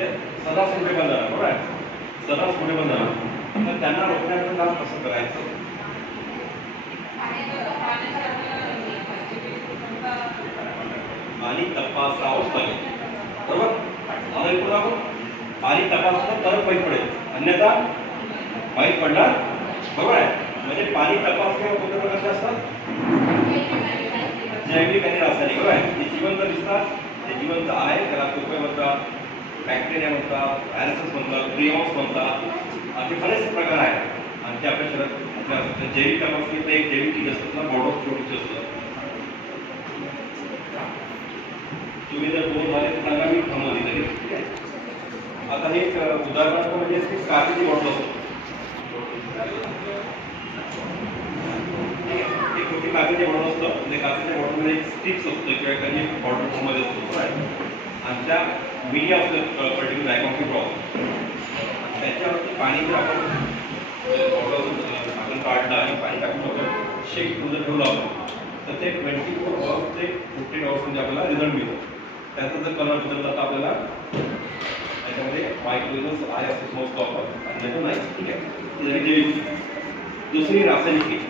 म्हणजे ते सदा पुढे बंधना बरोबर आहे? सदा पुढे बंधना तर त्यांना रोखण्याचं काम कसं करायचं? पाणी तपासावंच लागेल बरोबर? आता इकडून आपण पाणी तपासलं तरच माहीत पडेल. अन्यथा माहीत पडणार बरोबर आहे? म्हणजे पाणी तपासणे उपक्रम कसे असतात? जैविक आणि रासायनिक बरोबर आहे? ते जिवंत दिसतात ते जिवंत आहे त्याला कृपया म्हणतात बॅक्टेरिया म्हणतात व्हायरसेस म्हणतात प्रियॉक्स म्हणतात असे बरेच प्रकार आहेत. आणि ते आपल्या शरीरात जैविक तपासणी तर एक जैविक चीज असतात ना बॉर्डर छोटीचे असतात तुम्ही जर दोन झाले तर सांगा मी थांबवली तरी आता हे एक उदाहरणार्थ म्हणजे ते काचेची बॉटल असतो. एक मोठी काचेची बॉटल असतं. म्हणजे काचेच्या बॉटलमध्ये एक स्टिक्स असतो किंवा एखादी बॉटल फॉर्ममध्ये असतो आणि त्या मीडिया द पर्टिक्युलर डायकॉफी प्रॉब्लेम त्याच्यावरती पाणी जर आपण बॉटल आपण काढलं आणि पाणी टाकून आपण शेक करून ठेवलं आपण तर ते ट्वेंटी फोर आवर्स ते फिफ्टीन आवर्स म्हणजे आपल्याला रिझल्ट मिळतो. त्याचा जर कलर बदलला तर आपल्याला त्याच्यामध्ये मायक्रोइनस आहे असं मोस्ट आपण आणि नाही ठीक आहे दुसरी रासायनिक